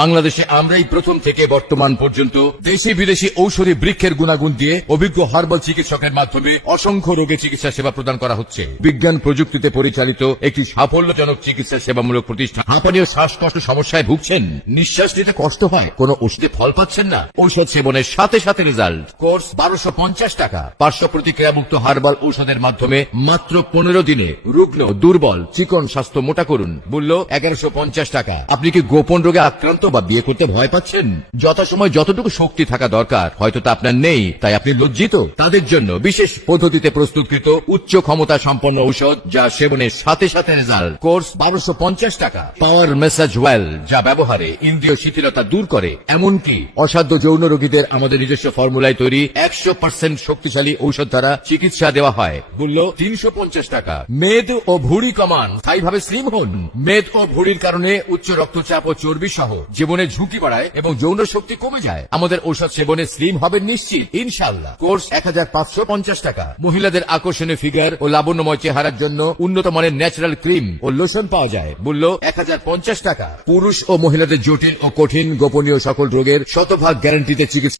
বাংলাদেশে আমরাই প্রথম থেকে বর্তমান পর্যন্ত দেশি বিদেশি ঔষধি বৃক্ষের গুণাগুণ দিয়ে অভিজ্ঞ হার্বাল চিকিৎসকের মাধ্যমে অসংখ্য রোগে চিকিৎসা সেবা প্রদান করা হচ্ছে। বিজ্ঞান প্রযুক্তিতে পরিচালিত একটি সাফল্যজনক চিকিৎসা সেবামূলক প্রতিষ্ঠান। হাঁপানি ও শ্বাসকষ্ট সমস্যায় ভুগছেন, নিঃশ্বাস নিতে কষ্ট হয়, কোনো ওষুধে ফল পাচ্ছেন না, ঔষধ সেবনের সাথে সাথে রেজাল্ট। কোর্স 1250 টাকা। পার্শ্ব প্রতিক্রিয়ামুক্ত হার্বাল ঔষধের মাধ্যমে মাত্র 15 দিনে রুগ্ন, দুর্বল, চিকন স্বাস্থ্য মোটা করুন। মূল্য 1150 টাকা। আপনি কি গোপন রোগে আক্রান্ত বা বিয়ে করতে ভয় পাচ্ছেন? যথাসময় যতটুকু শক্তি থাকা দরকার হয়তো তা আপনার নেই, তাই আপনি লজ্জিত? তাদের জন্য বিশেষ পদ্ধতিতে প্রস্তুতকৃত উচ্চ ক্ষমতা সম্পন্ন ঔষধ, যা সেবনের সাথে সাথে রেজাল্ট। কোর্স 1250 টাকা। পাওয়ার মেসাজ ওয়েল, যা ব্যবহারে ইন্দ্রিয় শিথিলতা দূর করে, এমনকি অসাধ্য যৌন রোগীদের আমাদের নিজস্ব ফর্মুলায় তৈরি 100% শক্তিশালী ঔষধ দ্বারা চিকিৎসা দেওয়া হয়। মূল্য 350 টাকা। মেদ ও ভুঁড়ি কমান, স্থায়ীভাবে স্লিম হন। মেদ ও ভুঁড়ির কারণে উচ্চ রক্তচাপ ও চর্বি সহ জীবনের ঝুঁকি বাড়ায় এবং যৌন শক্তি কমে যায়। আমাদের ঔষধ সেবনে স্লিম হবেন নিশ্চিত, ইনশাআল্লাহ। কোর্স 1550 টাকা। মহিলাদের আকর্ষণীয় ফিগার ও লাবণ্যময় চেহারার জন্য উন্নত মানের ন্যাচারাল ক্রিম ও লোশন পাওয়া যায়। মূল্য 1050 টাকা। পুরুষ ও মহিলাদের জটিল ও কঠিন গোপনীয় সকল রোগের শতভাগ গ্যারান্টিতে চিকিৎসা।